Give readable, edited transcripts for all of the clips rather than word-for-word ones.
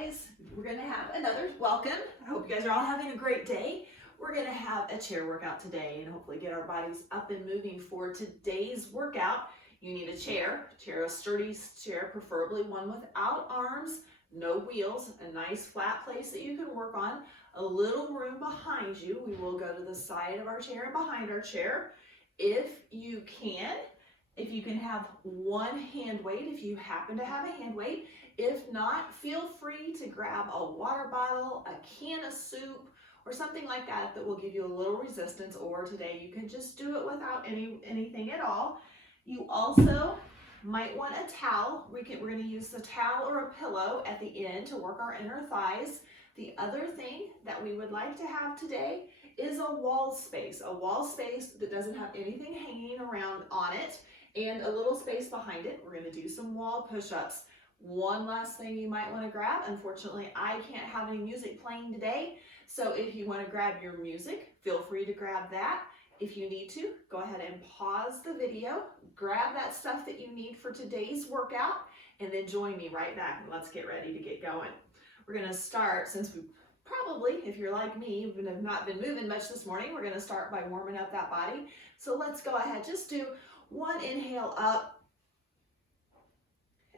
guys. We're gonna have another welcome. I hope you guys are all having a great day. We're gonna have a chair workout today and hopefully get our bodies up and moving for today's workout. You need a chair, a sturdy chair, preferably one without arms, no wheels, a nice flat place that you can work on, a little room behind you. We will go to the side of our chair and behind our chair. If you can have one hand weight, if you happen to have a hand weight. If not, feel free to grab a water bottle, a can of soup, or something like that that will give you a little resistance, or today you can just do it without anything at all. You also might want a towel. We're going to use a towel or a pillow at the end to work our inner thighs. The other thing that we would like to have today is a wall space that doesn't have anything hanging around on it and a little space behind it. We're going to do some wall push-ups. One last thing you might want to grab. Unfortunately, I can't have any music playing today, so if you want to grab your music, feel free to grab that. If you need to, go ahead and pause the video, grab that stuff that you need for today's workout, and then join me right back and let's get ready to get going. We're going to start, since we probably, if you're like me, have not been moving much this morning, we're going to start by warming up that body. So let's go ahead, just do one inhale up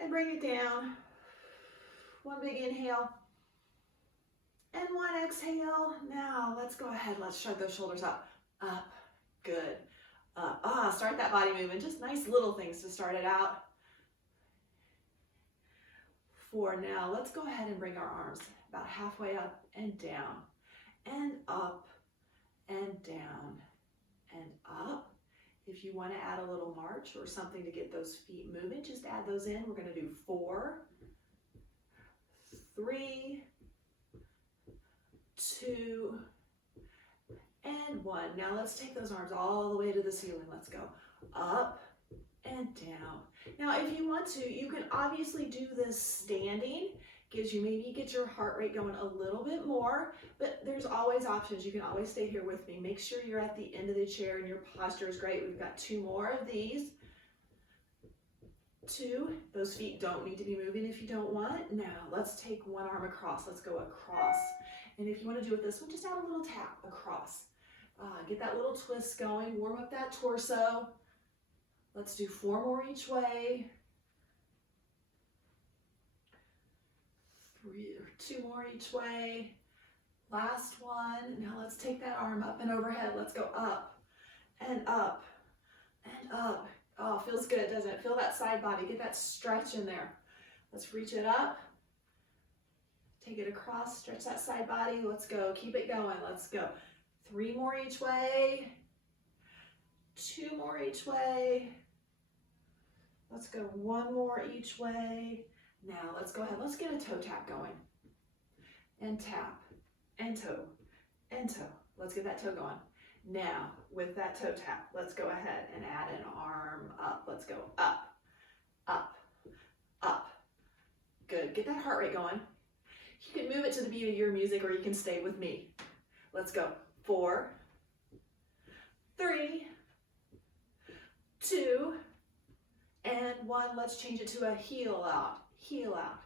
and bring it down. One big inhale and one exhale. Now let's go ahead, let's shrug those shoulders up, good, up. Start that body movement, just nice little things to start it out. For now, let's go ahead and bring our arms about halfway up and down, and up and down and up. If you want to add a little march or something to get those feet moving, just add those in. We're going to do 4, 3, 2, and 1. Now let's take those arms all the way to the ceiling. Let's go up and down. Now, if you want to, you can obviously do this standing. Maybe get your heart rate going a little bit more, but there's always options. You can always stay here with me. Make sure you're at the end of the chair and your posture is great. We've got 2 more of these. 2, those feet don't need to be moving if you don't want. Now, let's take one arm across. Let's go across. And if you want to do it this one, just add a little tap across. Get that little twist going, warm up that torso. Let's do 4 more each way. 2 more each way. Last one. Now let's take that arm up and overhead. Let's go up and up and up. Oh, feels good, doesn't it? Feel that side body. Get that stretch in there. Let's reach it up. Take it across. Stretch that side body. Let's go. Keep it going. Let's go. 3 more each way. 2 more each way. Let's go 1 more each way. Now let's go ahead, let's get a toe tap going. And tap, and toe, and toe. Let's get that toe going. Now, with that toe tap, let's go ahead and add an arm up. Let's go up, up, up. Good, get that heart rate going. You can move it to the beat of your music or you can stay with me. Let's go. 4, 3, 2, and 1. Let's change it to a heel out. Heel out.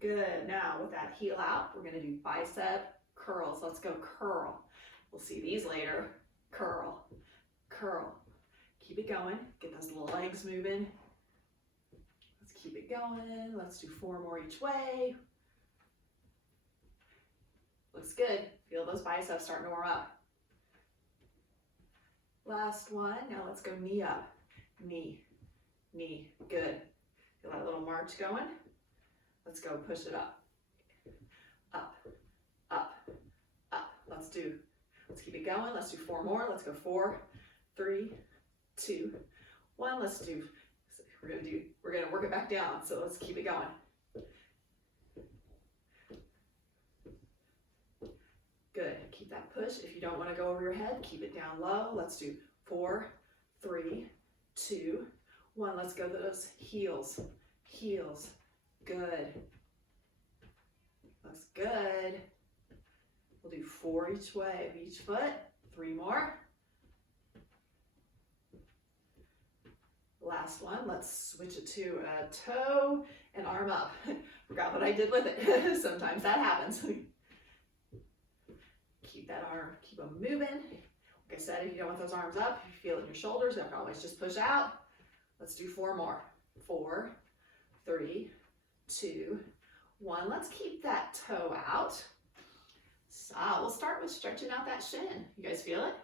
Good. Now with that heel out, we're going to do bicep curls. Let's go curl. We'll see these later. Curl, curl. Keep it going. Get those little legs moving. Let's keep it going. Let's do 4 more each way. Looks good. Feel those biceps starting to warm up. Last one. Now let's go knee up. Knee, knee. Good. Feel that little march going. Let's go push it up, up, up, up. Let's keep it going. Let's do 4 more. Let's go 4, 3, 2, 1. We're gonna work it back down. So let's keep it going. Good, keep that push. If you don't wanna go over your head, keep it down low. Let's do 4, 3, 2, 1. Let's go to those heels, heels. Good. Looks good. We'll do 4 each way of each foot. 3 more. Last one, let's switch it to a toe and arm up. Forgot what I did with it. Sometimes that happens. Keep that arm, keep them moving. Like I said, if you don't want those arms up, if you feel it in your shoulders, you can always just push out. Let's do 4 more. 4, 3, 2, 1. Let's keep that toe out. So we'll start with stretching out that shin. You guys feel it?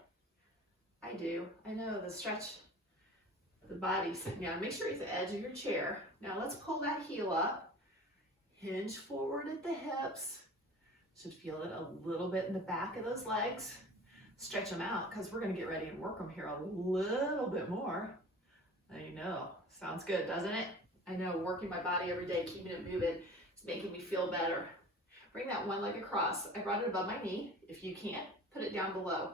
I do. I know the stretch of the body sitting down. Make sure it's the edge of your chair. Now let's pull that heel up. Hinge forward at the hips. Should feel it a little bit in the back of those legs. Stretch them out because we're going to get ready and work them here a little bit more. I know. Sounds good, doesn't it? I know, working my body every day, keeping it moving, it's making me feel better. Bring that one leg across. I brought it above my knee. If you can't, put it down below.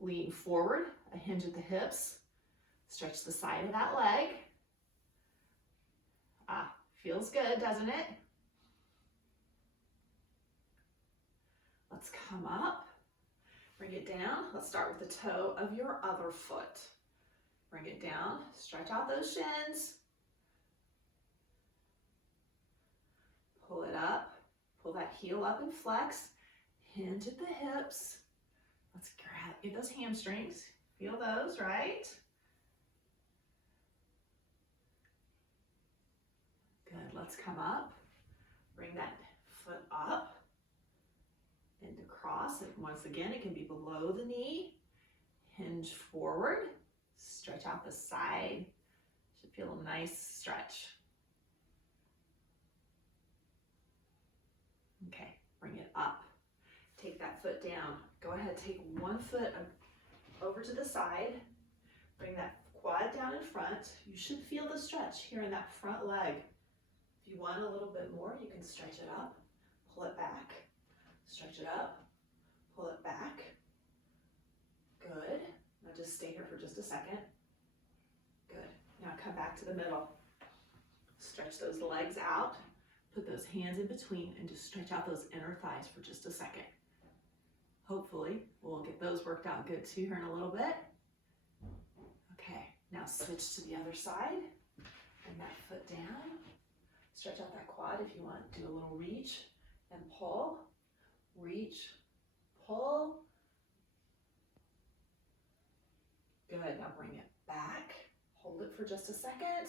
Lean forward, a hinge at the hips. Stretch the side of that leg. Feels good, doesn't it? Let's come up. Bring it down. Let's start with the toe of your other foot. Bring it down. Stretch out those shins. Pull it up. Pull that heel up and flex. Hinge at the hips. Let's get those hamstrings. Feel those, right? Good. Let's come up. Bring that foot up and across. And once again, it can be below the knee. Hinge forward. Stretch out the side. Should feel a nice stretch. Okay, bring it up. Take that foot down. Go ahead, take one foot over to the side. Bring that quad down in front. You should feel the stretch here in that front leg. If you want a little bit more, you can stretch it up, pull it back, stretch it up, pull it back. Good. Now just stay here for just a second. Good. Now come back to the middle. Stretch those legs out. Put those hands in between and just stretch out those inner thighs for just a second. Hopefully, we'll get those worked out good too here in a little bit. Okay, now switch to the other side. Bring that foot down. Stretch out that quad if you want. Do a little reach and pull. Reach, pull. Good, now bring it back. Hold it for just a second.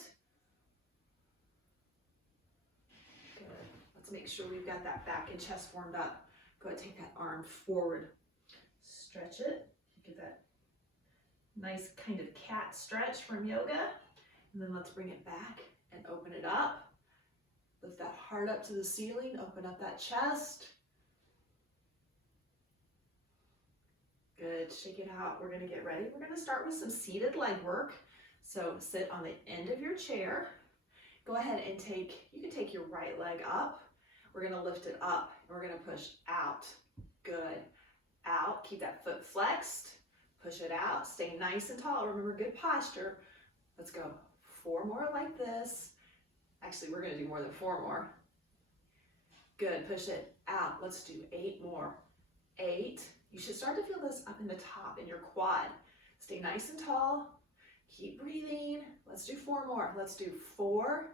Good. Let's make sure we've got that back and chest warmed up. Go ahead, take that arm forward. Stretch it. Get that nice kind of cat stretch from yoga. And then let's bring it back and open it up. Lift that heart up to the ceiling. Open up that chest. Good. Shake it out. We're going to get ready. We're going to start with some seated leg work. So sit on the end of your chair. Go ahead and you can take your right leg up. We're going to lift it up and we're going to push out. Good. Out. Keep that foot flexed. Push it out. Stay nice and tall. Remember, good posture. Let's go 4 more like this. Actually, we're going to do more than 4 more. Good. Push it out. Let's do 8 more. 8. You should start to feel this up in the top in your quad. Stay nice and tall. Keep breathing. Let's do 4 more. Let's do 4,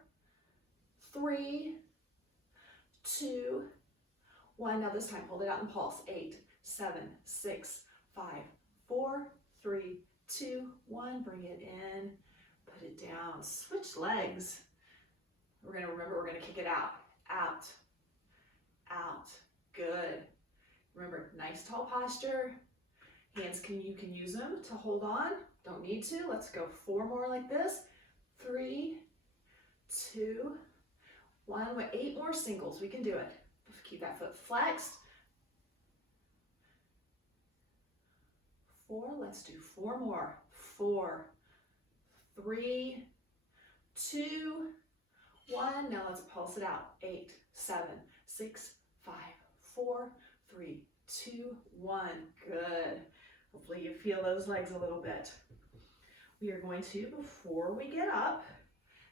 3, 2, 1. Now this time, hold it out and pulse. 8, 7, 6, 5, 4, 3, 2, 1. Bring it in. Put it down. Switch legs. We're going to kick it out. Out. Out. Good. Remember, nice tall posture. Hands, you can use them to hold on. Don't need to. Let's go 4 more like this. 3, 2, 1. With 8 more singles, we can do it. Keep that foot flexed. 4, let's do 4 more. 4, 3, 2, 1. Now let's pulse it out. 8, 7, 6, 5, 4, 3, 2, 1. Good. Hopefully you feel those legs a little bit. We are going to, before we get up,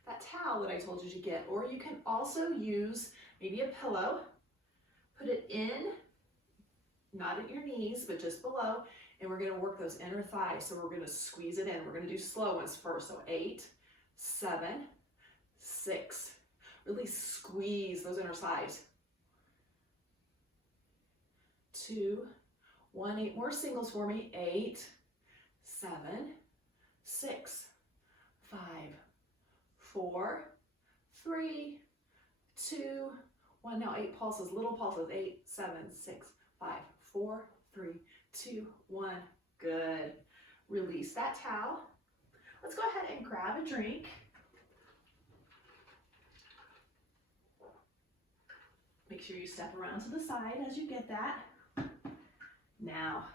that towel that I told you to get, or you can also use maybe a pillow. Put it in, not at your knees, but just below, and we're going to work those inner thighs. So we're going to squeeze it in. We're going to do slow ones first. So 8, 7, 6. Really squeeze those inner thighs. 2, 1, 8 more singles for me. 8, 7, 6, 5, 4, 3, 2, 1. Now 8 pulses, little pulses. 8, 7, 6, 5, 4, 3, 2, 1. Good. Release that towel. Let's go ahead and grab a drink. Make sure you step around to the side as you get that. Now,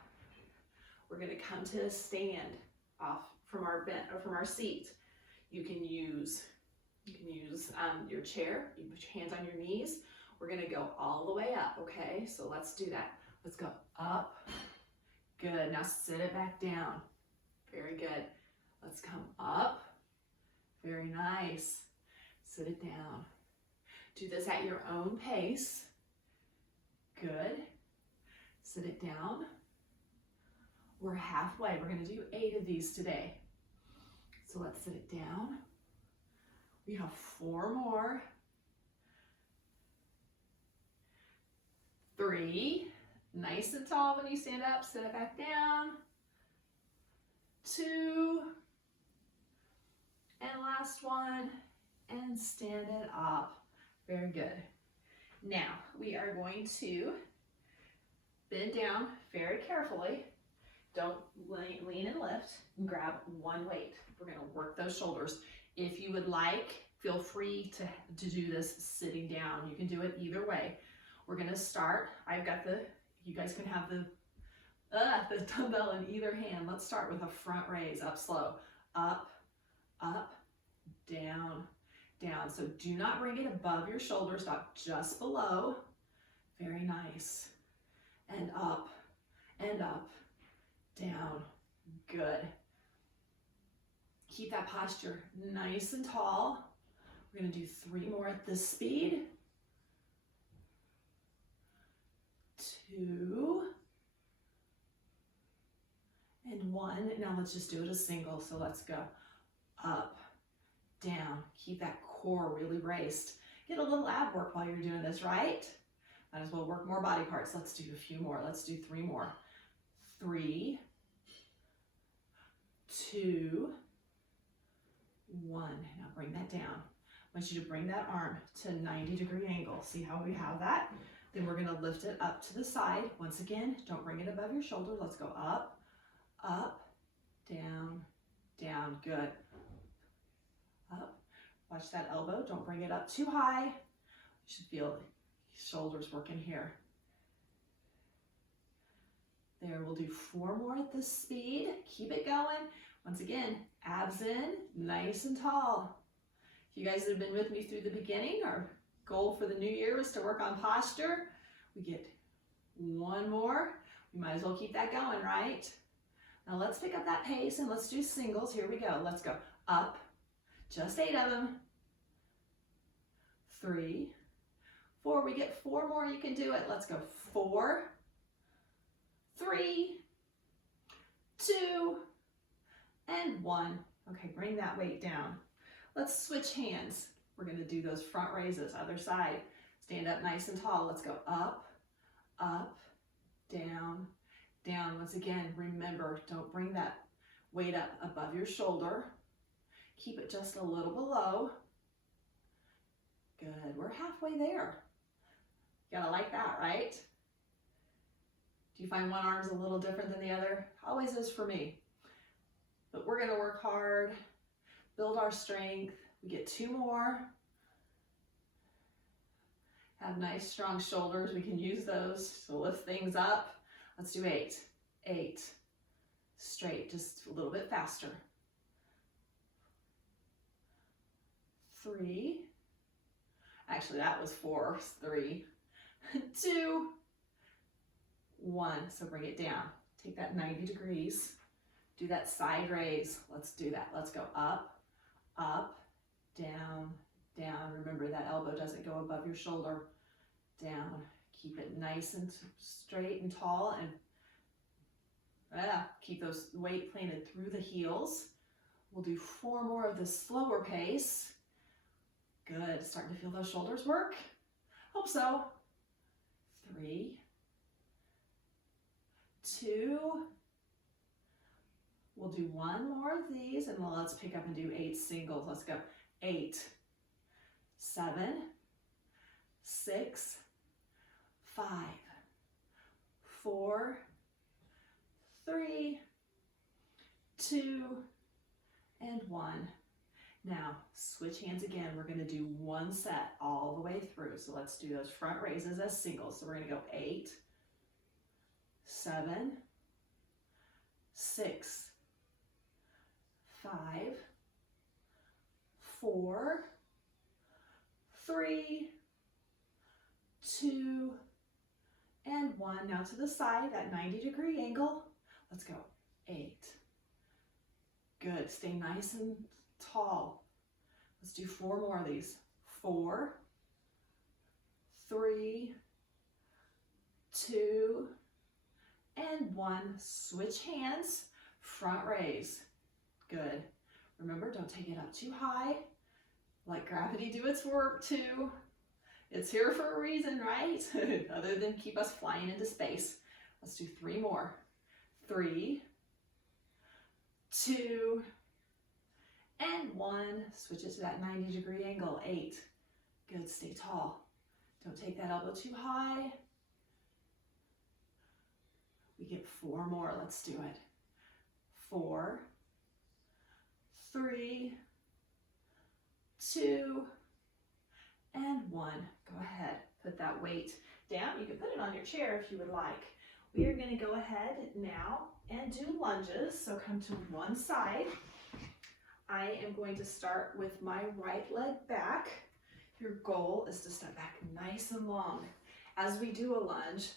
we're going to come to a stand off from our seat. You can use your chair. You put your hands on your knees. We're going to go all the way up, okay? So let's do that. Let's go up. Good. Now sit it back down. Very good. Let's come up. Very nice. Sit it down. Do this at your own pace. Good. Sit it down. We're halfway. We're going to do 8 of these today. So let's sit it down. We have 4 more. 3. Nice and tall when you stand up. Sit it back down. 2. And last one. And stand it up. Very good. Now, we are going to bend down very carefully. Don't lean and lift. And grab one weight. We're going to work those shoulders. If you would like, feel free to do this sitting down. You can do it either way. We're going to start. You guys can have the dumbbell in either hand. Let's start with a front raise, up slow. Up, up, down, down. So do not bring it above your shoulders, stop just below. Very nice. And up, down. Good. Keep that posture nice and tall. We're going to do 3 more at this speed. 2 and 1. Now let's just do it a single. So let's go up, down. Keep that core really braced. Get a little ab work while you're doing this, right? Might as well work more body parts. Let's do a few more. Let's do 3 more. 3, 2, 1. Now bring that down. I want you to bring that arm to a 90-degree angle. See how we have that? Then we're going to lift it up to the side. Once again, don't bring it above your shoulder. Let's go up, up, down, down. Good. Up. Watch that elbow. Don't bring it up too high. You should feel the shoulders working here. There, we'll do 4 more at this speed. Keep it going. Once again, abs in, nice and tall. If you guys have been with me through the beginning, our goal for the new year was to work on posture. We get 1 more. We might as well keep that going, right? Now let's pick up that pace and let's do singles. Here we go. Let's go up. Just 8 of them. 3, 4. We get 4 more. You can do it. Let's go 4, 3, 2, and 1. Okay, bring that weight down. Let's switch hands. We're going to do those front raises, other side. Stand up nice and tall. Let's go up, up, down, down. Once again, remember, don't bring that weight up above your shoulder. Keep it just a little below. Good, we're halfway there. You gotta like that, right? Do you find one arm's a little different than the other? Always is for me. But we're gonna work hard, build our strength. We get 2 more. Have nice strong shoulders. We can use those to lift things up. Let's do 8. 8. Straight, just a little bit faster. 3. Actually, that was 4. 3, 2, 1. So bring it down. Take that 90 degrees. Do that side raise. Let's do that. Let's go up, up, down, down. Remember that elbow doesn't go above your shoulder. Down. Keep it nice and straight and tall, and keep those weight planted through the heels. We'll do 4 more of this slower pace. Good, starting to feel those shoulders work? Hope so. 3, 2, we'll do 1 more of these, and then let's pick up and do 8 singles. Let's go. 8, 7, 6, 5, 4, 3, 2, and 1. Now, switch hands again. We're going to do 1 set all the way through. So let's do those front raises as singles. So we're going to go 8, 7, 6, 5, 4, 3, 2, and 1. Now to the side, that 90-degree angle. Let's go. 8. Good. Stay nice and tall. Let's do 4 more of these. 4, 3, 2, and 1. Switch hands. Front raise. Good. Remember, don't take it up too high. Let gravity do its work too. It's here for a reason, right? Other than keep us flying into space. Let's do 3 more. 3, 2, and 1. Switch it to that 90-degree angle. 8. Good, stay tall. Don't take that elbow too high. We get 4 more. Let's do it. 4, 3, 2, and 1. Go ahead, put that weight down. You can put it on your chair if you would like. We are going to go ahead now and do lunges. So come to one side. I am going to start with my right leg back. Your goal is to step back nice and long. As we do a lunge,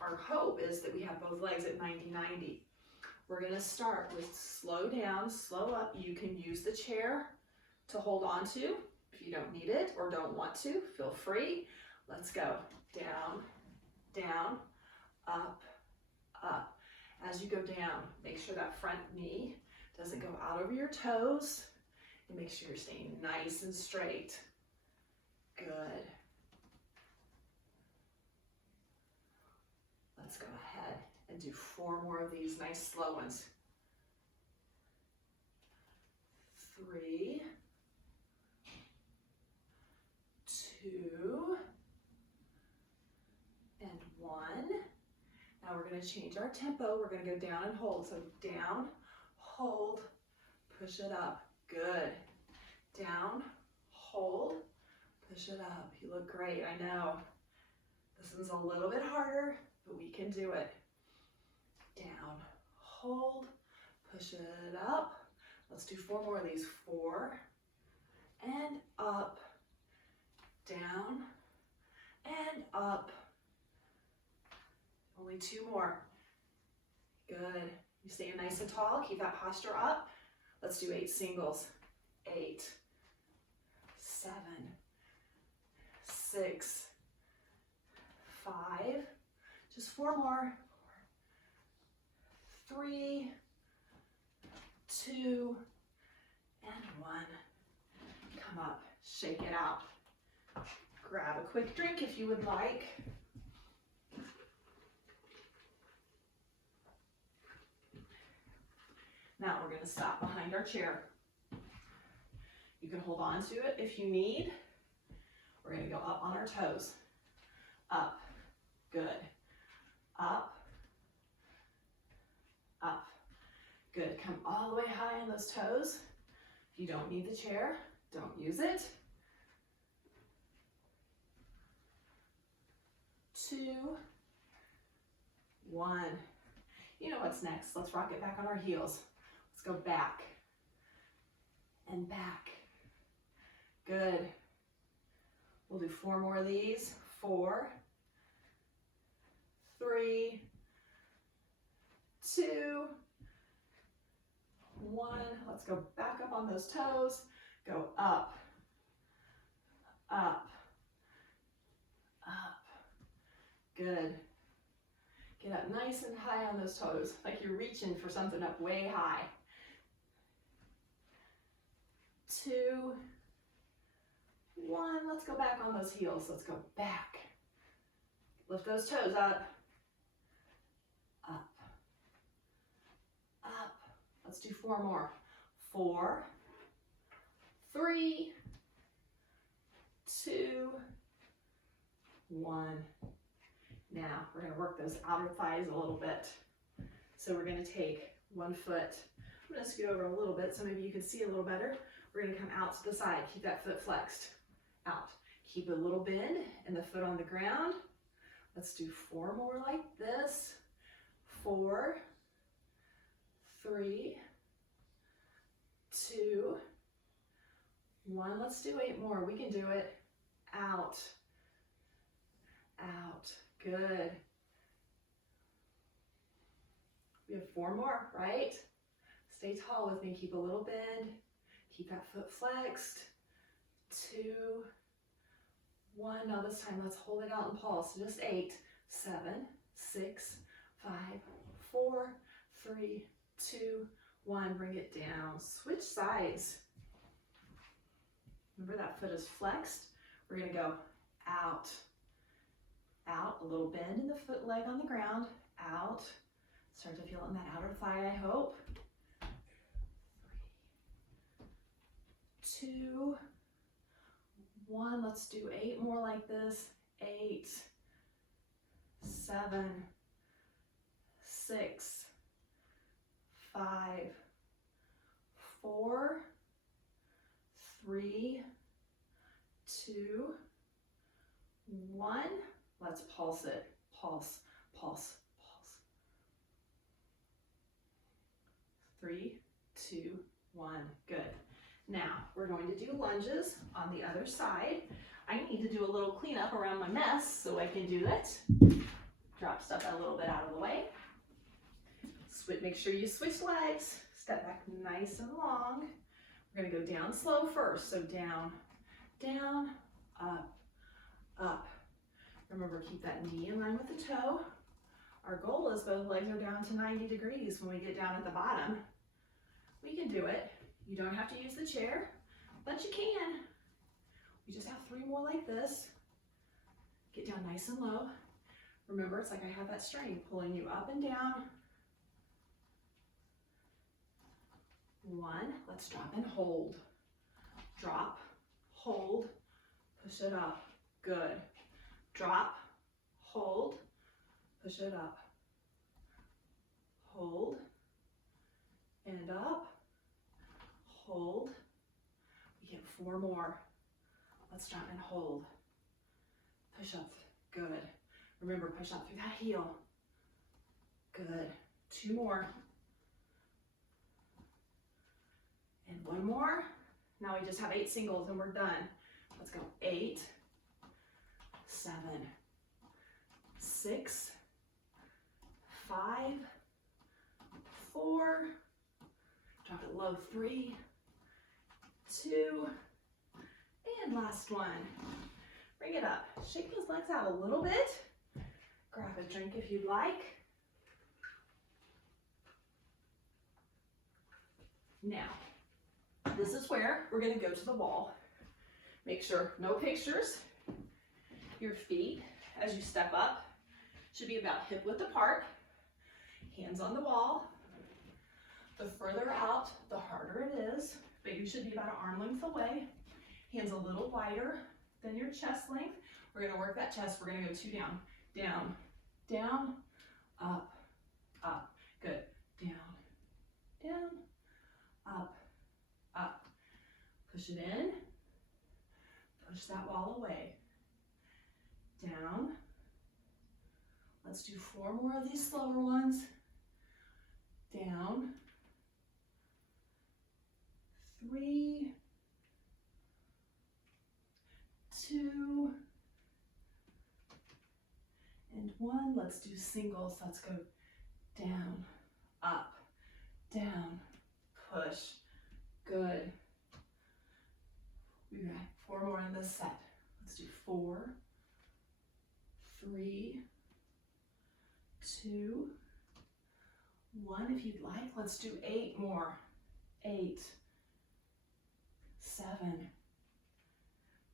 our hope is that we have both legs at 90-90. We're going to start with slow down, slow up. You can use the chair to hold on to. If you don't need it or don't want to, feel free. Let's go. Down, down, up, up. As you go down, make sure that front knee doesn't go out over your toes, and make sure you're staying nice and straight. Good. Let's go ahead and do 4 more of these nice slow ones. 3, 2, and 1. Now we're going to change our tempo. We're going to go down and hold. So down, hold, push it up. Good. Down, hold, push it up. You look great, I know. This one's a little bit harder, but we can do it. Down, hold, push it up. Let's do 4 more of these. 4, and up, down, and up. Only 2 more. Good. You stay nice and tall. Keep that posture up. Let's do 8 singles. 8, 7, 6, 5. Just 4 more. 3, 2, and 1. Come up. Shake it out. Grab a quick drink if you would like. Now we're going to stop behind our chair. You can hold on to it if you need. We're going to go up on our toes. Up. Good. Up. Up. Good. Come all the way high on those toes. If you don't need the chair, don't use it. 2, 1. You know what's next. Let's rock it back on our heels. Let's go back and back. Good. We'll do 4 more of these. 4, 3, 2, 1. Let's go back up on those toes. Go up, up, up. Good. Get up nice and high on those toes, like you're reaching for something up way high. 2, 1. Let's go back on those heels. Let's go back. Lift those toes up. Up. Up. Let's do 4 more. 4, 3, 2, 1. Now we're going to work those outer thighs a little bit. So we're going to take one foot. I'm going to scoot over a little bit so maybe you can see a little better. We're going to come out to the side. Keep that foot flexed. Out. Keep a little bend and the foot on the ground. Let's do 4 more like this. 4, 3, 2, 1. Let's do 8 more. We can do it. Out. Out. Good. We have 4 more, right? Stay tall with me. Keep a little bend. Keep that foot flexed. 2, 1. Now this time, let's hold it out and pulse. So just 8, 7, 6, 5, 4, 3, 2, 1. Bring it down. Switch sides. Remember that foot is flexed. We're going to go out. Out. A little bend in the foot leg on the ground. Out. Start to feel it in that outer thigh, I hope. 3, 2, 1. Let's do 8 more like this. 8, 7, 6, 5, 4, 3, 2, 1. Let's pulse it. Pulse, pulse, pulse. 3, 2, 1. Good. Now, we're going to do lunges on the other side. I need to do a little cleanup around my mess so I can do it. Drop stuff a little bit out of the way. Make sure you switch legs. Step back nice and long. We're going to go down slow first. So down, down, up, up. Remember, keep that knee in line with the toe. Our goal is both legs are down to 90 degrees when we get down at the bottom. We can do it. You don't have to use the chair, but you can. We just have 3 more like this. Get down nice and low. Remember, it's like I have that string pulling you up and down. 1. Let's drop and hold. Drop, hold, push it up. Good. Drop, hold, push it up. Hold, and up, hold. We get 4 more. Let's drop and hold. Push up. Good. Remember, push up through that heel. Good. 2 more. And 1 more. Now we just have 8 singles and we're done. Let's go. 8, 7, 6, 5, 4, drop it low, 3, 2, and last one. Bring it up. Shake those legs out a little bit. Grab a drink if you'd like. Now, this is where we're going to go to the wall. Make sure no pictures. Your feet, as you step up, should be about hip width apart. Hands on the wall. The further out, the harder it is, but you should be about an arm length away. Hands a little wider than your chest length. We're going to work that chest. We're going to go 2 down, down, down, up, up. Good. Down, down, up, up. Push it in. Push that wall away. Down. Let's do 4 more of these slower ones. Down. 3, 2, and 1. Let's do singles. Let's go down, up, down, push. Good. We got 4 more in this set. Let's do 4, 3, 2, 1 if you'd like. Let's do 8 more. 8, 7,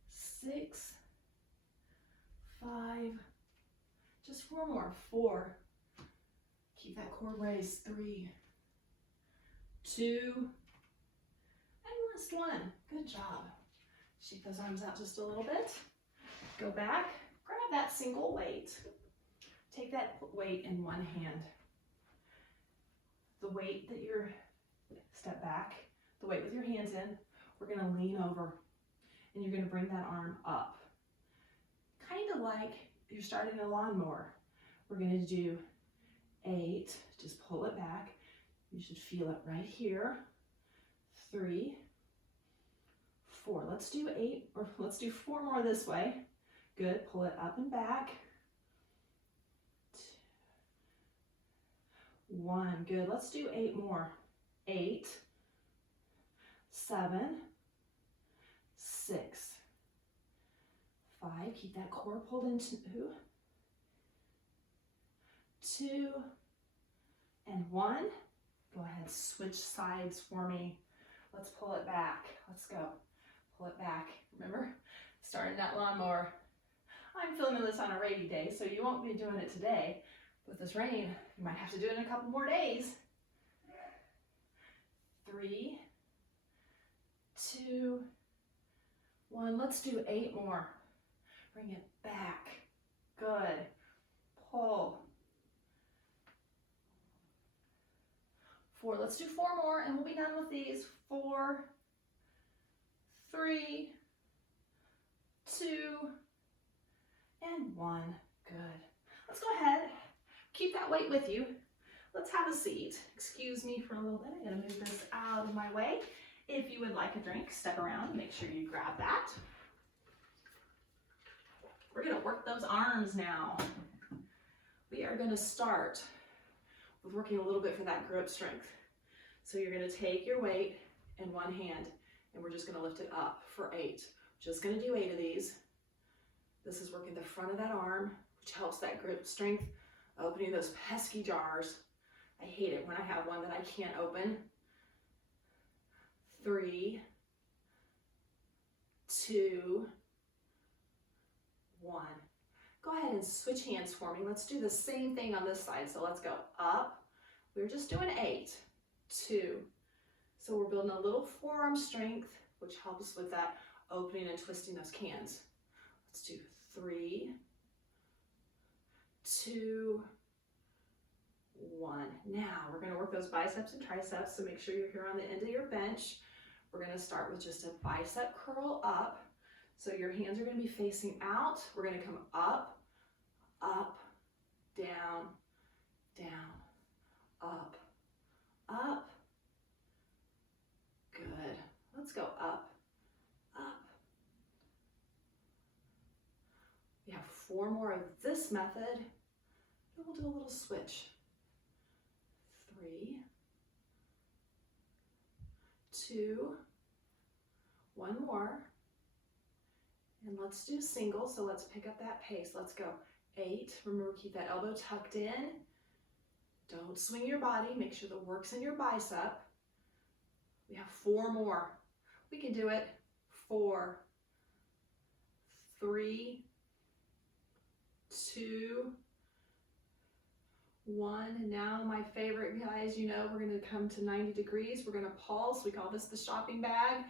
6, 5, just 4 more, 4, keep that core raised, 3, 2, and last 1, good job. Shake those arms out just a little bit, go back, grab that single weight, take that weight in one hand. The weight that you're, step back, the weight with your hands in, we're gonna lean over and you're gonna bring that arm up. Kind of like you're starting a lawnmower. We're gonna do 8, just pull it back. You should feel it right here. 3, 4, let's do 8, or let's do 4 more this way. Good, pull it up and back. 1, good, let's do 8 more. 8, 7, 6, 5, keep that core pulled into 2, and 1. Go ahead, switch sides for me. Let's pull it back, let's go. Pull it back, remember, starting that lawnmower. I'm filming this on a rainy day, so you won't be doing it today. With this rain, you might have to do it in a couple more days. 3, 2, 1. Let's do 8 more. Bring it back. Good. Pull. 4. Let's do 4 more and we'll be done with these. 4, 3, 2, and 1. Good. Let's go ahead. Keep that weight with you. Let's have a seat. Excuse me for a little bit. I'm going to move this out of my way. If you would like a drink, step around. Make sure you grab that. We're going to work those arms now. We are going to start with working a little bit for that grip strength. So you're going to take your weight in one hand and we're just going to lift it up for 8. Just going to do 8 of these. This is working the front of that arm, which helps that grip strength, opening those pesky jars. I hate it when I have one that I can't open. 3, 2, 1. Go ahead and switch hands for me. Let's do the same thing on this side. So let's go up. We're just doing 8, 2. So we're building a little forearm strength, which helps with that opening and twisting those cans. Let's do 3, 2, 1. Now we're going to work those biceps and triceps, so make sure you're here on the end of your bench. We're going to start with just a bicep curl up. So your hands are going to be facing out. We're going to come up, up, down, down, up, up. Good. Let's go up, up. We have 4 more of this method. And we'll do a little switch. 3, 2, 1 more. And let's do single, so let's pick up that pace. Let's go. 8, remember, keep that elbow tucked in. Don't swing your body, make sure the work's in your bicep. We have 4 more. We can do it. 4, 3, 2, 1. And now my favorite, guys, you know, we're going to come to 90 degrees. We're going to pulse. We call this the shopping bag.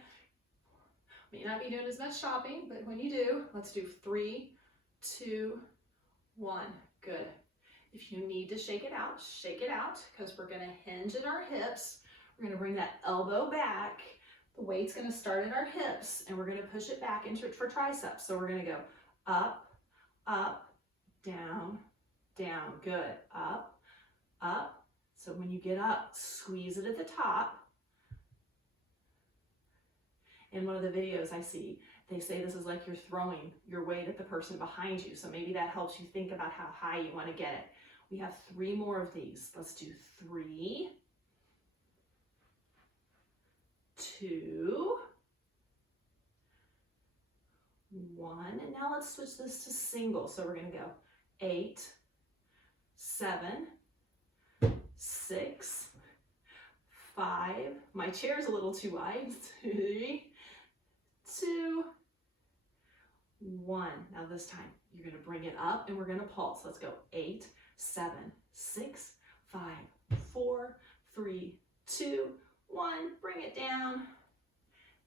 May not be doing as much shopping, but when you do, let's do 3, 2, 1. Good. If you need to shake it out, because we're going to hinge at our hips. We're going to bring that elbow back. The weight's going to start at our hips, and we're going to push it back into it for triceps. So we're going to go up, up, down, down. Good. Up, up. So when you get up, squeeze it at the top. In one of the videos I see, they say this is like you're throwing your weight at the person behind you. So maybe that helps you think about how high you want to get it. We have 3 more of these. Let's do 3, 2, 1. And now let's switch this to single. So we're going to go 8, 7, 6, 5. My chair's a little too wide. 3, 2, 1. Now this time, you're gonna bring it up and we're gonna pulse. Let's go. 8, 7, 6, 5, 4, 3, 2, 1. Bring it down.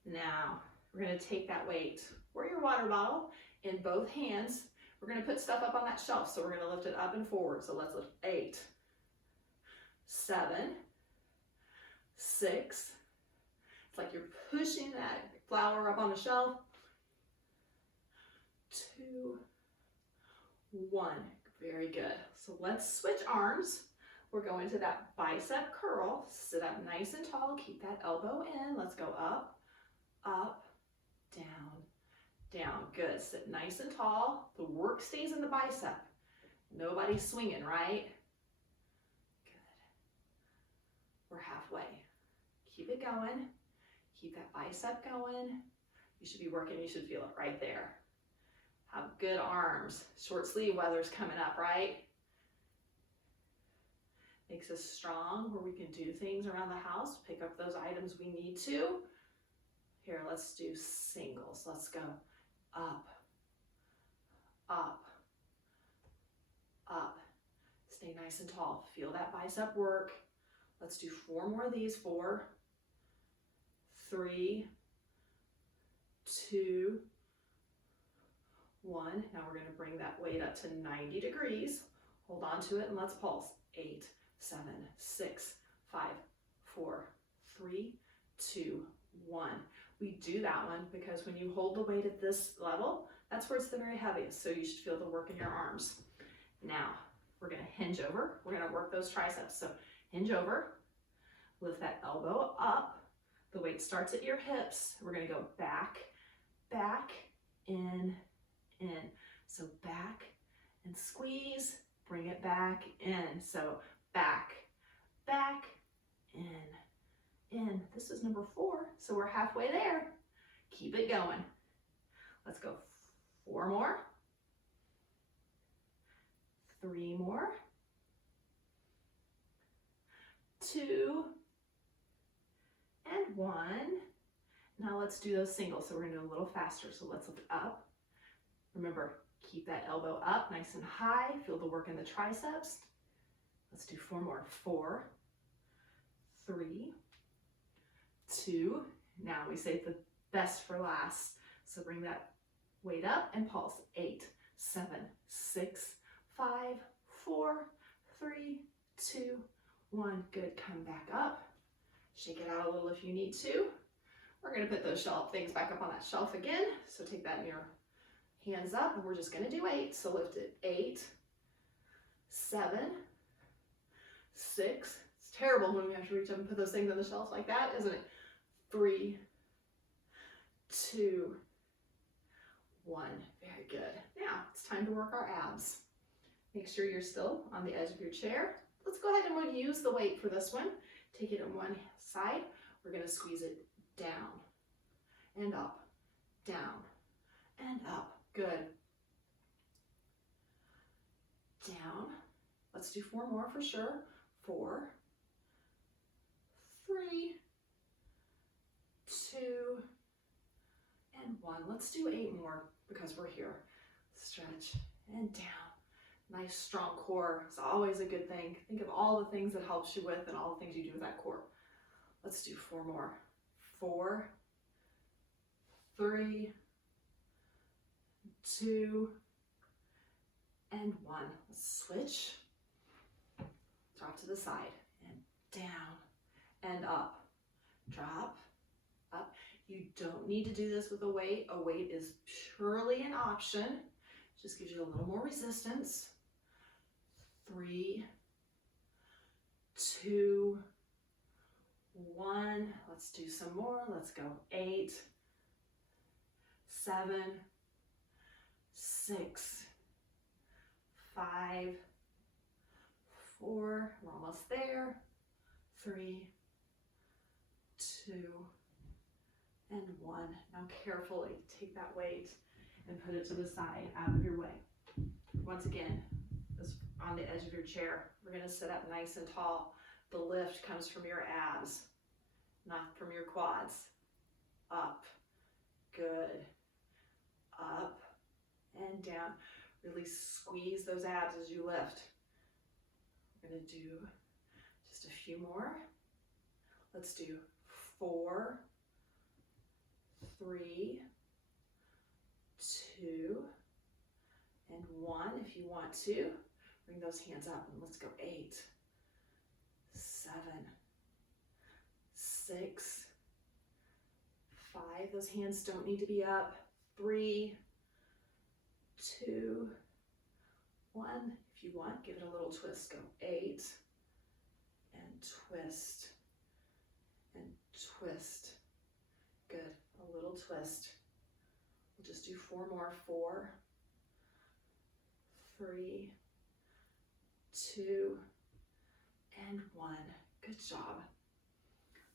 Now, we're gonna take that weight or your water bottle in both hands. We're gonna put stuff up on that shelf, so we're gonna lift it up and forward. So let's lift 8, 7, 6. It's like you're pushing that flour up on the shelf. 2, 1. Very good. So let's switch arms. We're going to that bicep curl. Sit up nice and tall. Keep that elbow in. Let's go up, up, down, down. Good. Sit nice and tall. The work stays in the bicep. Nobody's swinging, right? Good. We're halfway. Keep it going. Keep that bicep going. You should be working. You should feel it right there. Have good arms. Short sleeve weather's coming up, right? Makes us strong where we can do things around the house, pick up those items we need to. Here, let's do singles. Let's go up, up, up. Stay nice and tall. Feel that bicep work. Let's do 4 more of these. 4, 3, 2, 1. Now we're going to bring that weight up to 90 degrees. Hold on to it and let's pulse. 8, 7, 6, 5, 4, 3, 2, 1. We do that one because when you hold the weight at this level, that's where it's the very heaviest. So you should feel the work in your arms. Now we're going to hinge over. We're going to work those triceps. So hinge over, lift that elbow up. The weight starts at your hips. We're going to go back, back, in. So back and squeeze, bring it back in. So back, back, in. This is number 4, so we're halfway there. Keep it going. Let's go 4 more, 3 more, 2, and 1. Now let's do those singles. So we're gonna do a little faster. So let's lift up. Remember, keep that elbow up nice and high. Feel the work in the triceps. Let's do 4 more. 4, 3, 2. Now we save the best for last. So bring that weight up and pulse. 8, 7, 6, 5, 4, 3, 2, 1. Good. Come back up. Shake it out a little if you need to. We're going to put those shelf things back up on that shelf again. So take that in your hands up, and we're just going to do 8. So lift it. 8, 7, 6. It's terrible when we have to reach up and put those things on the shelf like that, isn't it? 3, 2, 1. Very good. Now it's time to work our abs. Make sure you're still on the edge of your chair. Let's go ahead and we'll use the weight for this one. Take it on one side. We're going to squeeze it down and up, down and up. Good. Down. Let's do 4 more for sure. 4, 3, 2, and 1. Let's do 8 more because we're here. Stretch and down. Nice strong core. It's always a good thing. Think of all the things that helps you with and all the things you do with that core. Let's do 4 more. 4, 3, 2, and 1. Let's switch. Drop to the side and down and up. Drop, up. You don't need to do this with a weight. A weight is purely an option. Just gives you a little more resistance. 3, 2, 1. Let's do some more. Let's go. 8, 7, 6, 5, 4. We're almost there. 3, 2, and 1. Now carefully take that weight and put it to the side, out of your way. Once again, this on the edge of your chair. We're going to sit up nice and tall. The lift comes from your abs, not from your quads. Up, Good. Up and down. Really squeeze those abs as you lift. We're going to do just a few more. Let's do 4, 3, 2, and 1. If you want to, bring those hands up and let's go. 8, 7, 6, 5. Those hands don't need to be up. 3, 2, 1. If you want, give it a little twist. Go. 8, and twist, and twist. Good. A little twist. We'll just do 4 more. 4, 3, 2, and 1. Good job.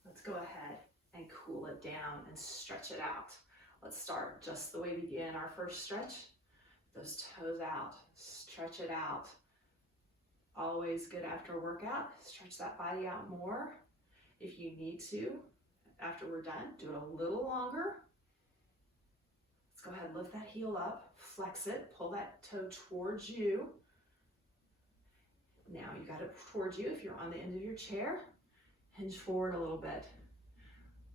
Let's go ahead and cool it down and stretch it out. Let's start just the way we began our first stretch. Those toes out, stretch it out. Always good after a workout. Stretch that body out more. If you need to, after we're done, do it a little longer. Let's go ahead and lift that heel up, flex it, pull that toe towards you. Now you got it towards you. If you're on the end of your chair, hinge forward a little bit.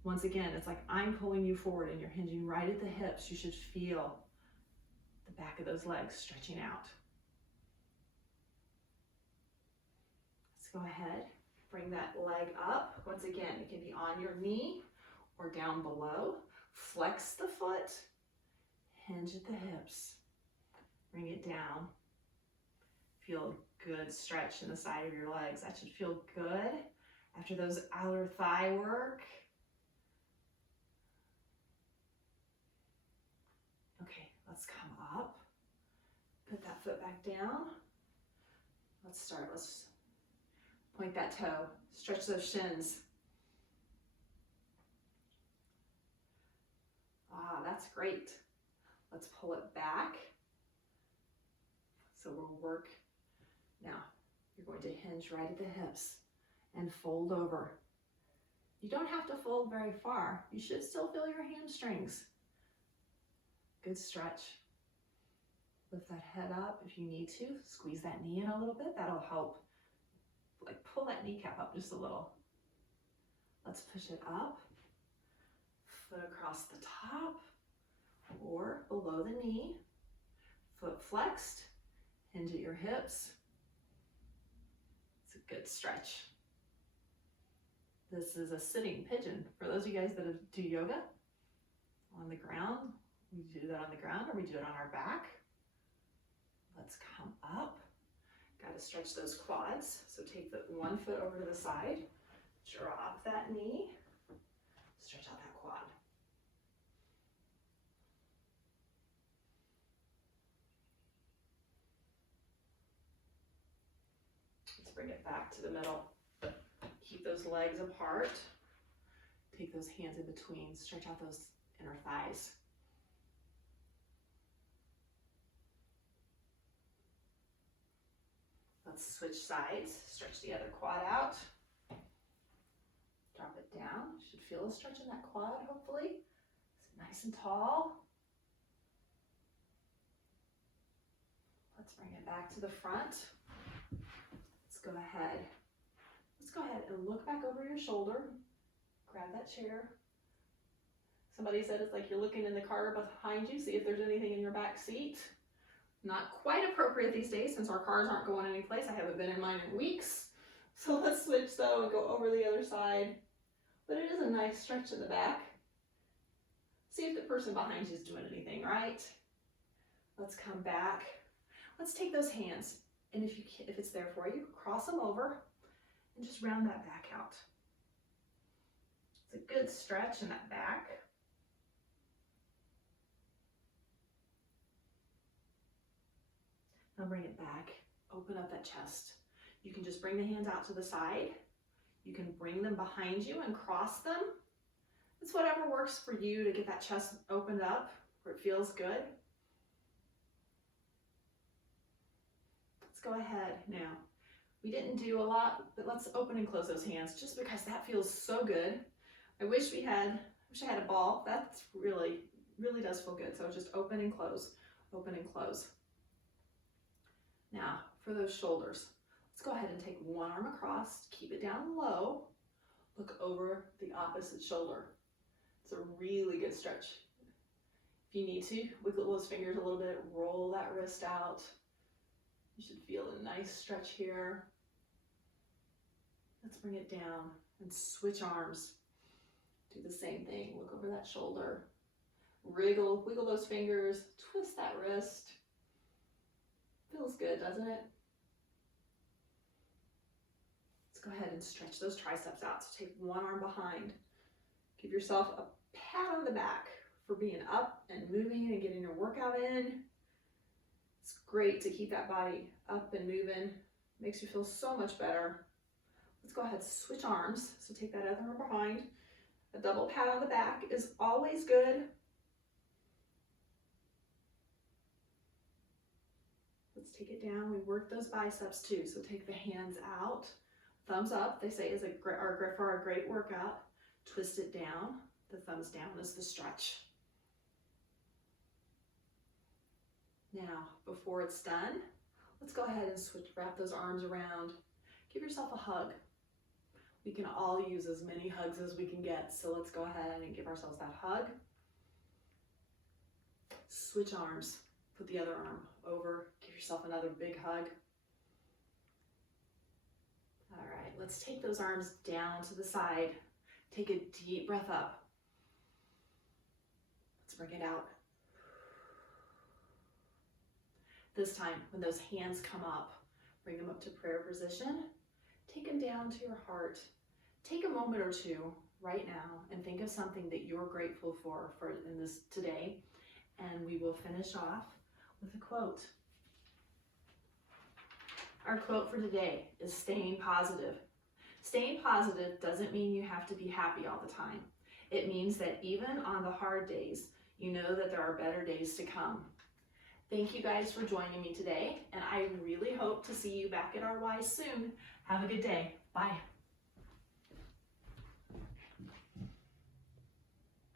Once again, it's like I'm pulling you forward and you're hinging right at the hips. You should feel the back of those legs stretching out. Let's go ahead, bring that leg up. Once again, it can be on your knee or down below. Flex the foot, hinge at the hips, bring it down. Feel good stretch in the side of your legs. That should feel good after those outer thigh work. Okay, let's come up. Put that foot back down. Let's start. Let's point that toe. Stretch those shins. Ah, that's great. Let's pull it back. So we'll work. Now, you're going to hinge right at the hips and fold over. You don't have to fold very far. You should still feel your hamstrings. Good stretch. Lift that head up if you need to. Squeeze that knee in a little bit. That'll help. Like pull that kneecap up just a little. Let's push it up. Foot across the top or below the knee. Foot flexed. Hinge at your hips. It's a good stretch. This is a sitting pigeon. For those of you guys that do yoga on the ground, we do that on the ground or we do it on our back. Let's come up. Got to stretch those quads. So take the one foot over to the side, drop that knee, stretch out that quad. Let's bring it back to the middle. Keep those legs apart. Take those hands in between. Stretch out those inner thighs. Let's switch sides. Stretch the other quad out. Drop it down. Should feel a stretch in that quad, hopefully. It's nice and tall. Let's bring it back to the front. Let's go ahead. Let's go ahead and look back over your shoulder. Grab that chair. Somebody said it's like you're looking in the car behind you, see if there's anything in your back seat. Not quite appropriate these days since our cars aren't going anyplace. I haven't been in mine in weeks. So let's switch though and go over the other side. But it is a nice stretch in the back. See if the person behind you is doing anything, right? Let's come back. Let's take those hands, and if it's there for you, cross them over and just round that back out. It's a good stretch in that back. Now bring it back, open up that chest. You can just bring the hands out to the side. You can bring them behind you and cross them. It's whatever works for you to get that chest opened up where it feels good. Let's go ahead now. We didn't do a lot, but let's open and close those hands just because that feels so good. I wish I had a ball. That's really really does feel good. So just open and close, open and close. Now for those shoulders, let's go ahead and take one arm across, keep it down low, look over the opposite shoulder. It's a really good stretch. If you need to, wiggle those fingers a little bit, roll that wrist out. You should feel a nice stretch here. Let's bring it down and switch arms. Do the same thing, look over that shoulder. Wiggle those fingers, twist that wrist. Feels good, doesn't it? Let's go ahead and stretch those triceps out. So take one arm behind. Give yourself a pat on the back for being up and moving and getting your workout in. It's great to keep that body up and moving. Makes you feel so much better. Let's go ahead and switch arms. So take that other arm behind. A double pat on the back is always good. Let's take it down. We work those biceps too. So take the hands out. Thumbs up, they say, is for our great workout. Twist it down. The thumbs down is the stretch. Now, before it's done, let's go ahead and wrap those arms around. Give yourself a hug. We can all use as many hugs as we can get, so let's go ahead and give ourselves that hug. Switch arms. Put the other arm over. Give yourself another big hug. All right, let's take those arms down to the side. Take a deep breath up. Let's bring it out. This time, when those hands come up, bring them up to prayer position. Take them down to your heart. Take a moment or two right now and think of something that you're grateful for in this today, and we will finish off with a quote. Our quote for today is staying positive. Staying positive doesn't mean you have to be happy all the time. It means that even on the hard days, you know that there are better days to come. Thank you guys for joining me today, and I really hope to see you back at our Y soon. Have a good day. Bye.